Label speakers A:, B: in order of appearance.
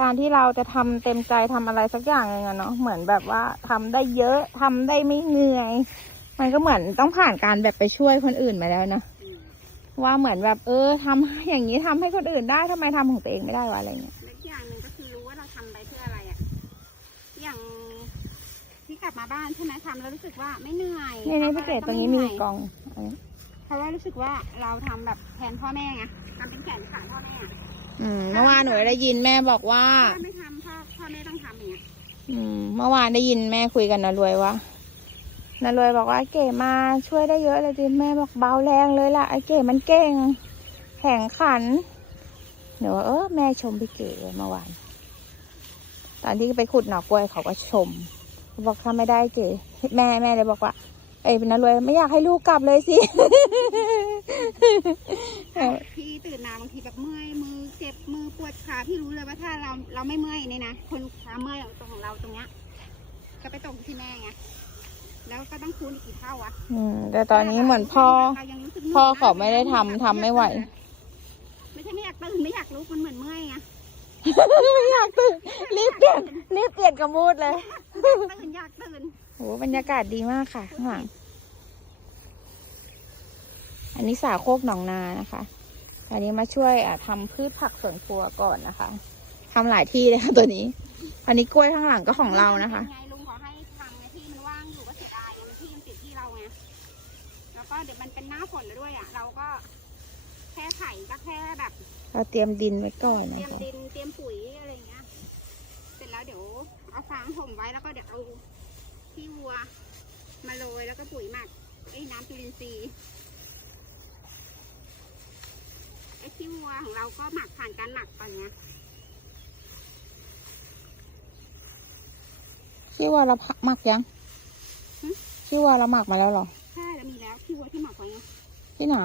A: การที่เราจะทำเต็มใจทำอะไรสักอย่างหนึ่งอะเนาะเหมือนแบบว่าทำได้เยอะทำได้ไม่เหนื่อย มันก็เหมือนต้องผ่านการแบบไปช่วยคนอื่นมาแล้วนะ
B: อืม
A: ว่าเหมือนแบบเออทำอย่างนี้ทำให้คนอื่นได้ทำไมทำของตัวเองไม่ได้วะอะไรเงี้ย
B: และอีกอย่างหนึ่งก็คือรู้ว่าเราทำไปเพื่ออะไรอะอย่างที่กลับมาบ้านใช่ไหมทำแล้วรู้สึกว่าไม่เหนื่อย
A: นี่นี่
B: ทำ
A: พี่
B: อะ
A: เก
B: ไร
A: ดตรงนี้มี
B: ไเหอย
A: กล่องอันนี้
B: เพราะว่ารู้สึกว่าเราทำแบบแทนพ่อแม่ไงทำเป็นแขนขาพ่อแม่ อะ
A: อืมเมื่อวานหนูได้ยินแม่บอกว่า
B: ถ้าไม่ทำพ่อพ่อแม่ต้องทำอย่างเงี้ย
A: อืมเมื่อวานได้ยินแม่คุยกันนะรวยว่านะรวยบอกว่าไอ้เก๋มาช่วยได้เยอะเลยดิแม่บอกเบาแรงเลยล่ะไอ้เก๋มันเก่ง แข่งขันเดี๋ยวว่าเออแม่ชมพี่เก๋เลยเมื่อวาน ตอนที่ไปขุดหน่อกล้วยเขาก็ชมเขาบอกถ้าไม่ได้เก๋แม่แม่เลยบอกว่าเอ้ยนะรวยไม่อยากให้ลูกกลับเลยสิเออ
B: พี่ตื่นมาบางทีแบบเมื่อยมือเจ็บมือปวดขาพี่รู้เลยว่าถ้าเราเราไม่เมื่อยเนี่ยนะคนขาเมื่อยตรงของเราตรงเนี้ยก็ไปตรงที่แม่ไงแล้วก็ต้องคูณอีกกี่เท่าอะ
A: อืมแต่ตอนนี้เหมือนพ่อ
B: เรายังรู้สึกหนื่ย
A: พ่อเขาไม่ได้ทำทำไม่ไหว
B: ไม่ใช่ไม่อยากตื่นไม่อยากลุกมันเหมือนเมื่อยไง
A: ไม่อยากตื่นรีบเปลี่ยนรีบเปลี่ยนกระมูดเลย
B: ตื่นอยากตื่น
A: โหบรรยากาศดีมากค่ะ ข้างหลัง อันนี้สาโคกหนองนานะคะอันนี้มาช่วยอะทำพืชผักสวนครัวก่อนนะคะทำหลายที่เลยค่ะตัวนี้ อันนี้กล้วยข้างหลังก็ของเรานะคะ
B: ไงลุงขอให้ทำไงที่มันว่างอยู่ก็เสียดายไงมันที่มันติดที่เราไงแล้วก็เดี๋ยวมันเป็นหน้าฝนแล้วด้วยอะ เราก็แค่ไถก็แค่แบบ
A: เราเตรียมดินไว้ก่อน
B: เตรี
A: นะ
B: ยม
A: คะ
B: ดินเตรียมปุ๋ยอะไรอย่างเงี้ย เสร็จแล้วเดี๋ยวเอาฟางห่มไว้แล้วก็เดี๋ยวเอา ขี้วัว มาโรยแล้วก็ปุ๋ยหมักไอ้น้ำจุลินทรีย์ไอ้ขี้วัวของเราก็หมักผ่านการหมักไปเนี้ย
A: ขี้ว่าเราหมักยังขี้ว่าเราหมักมาแล้วเหรอ
B: ใช่แล้วมีแล้วขี้วัวที่หมักไว้ไง
A: ที่ไหน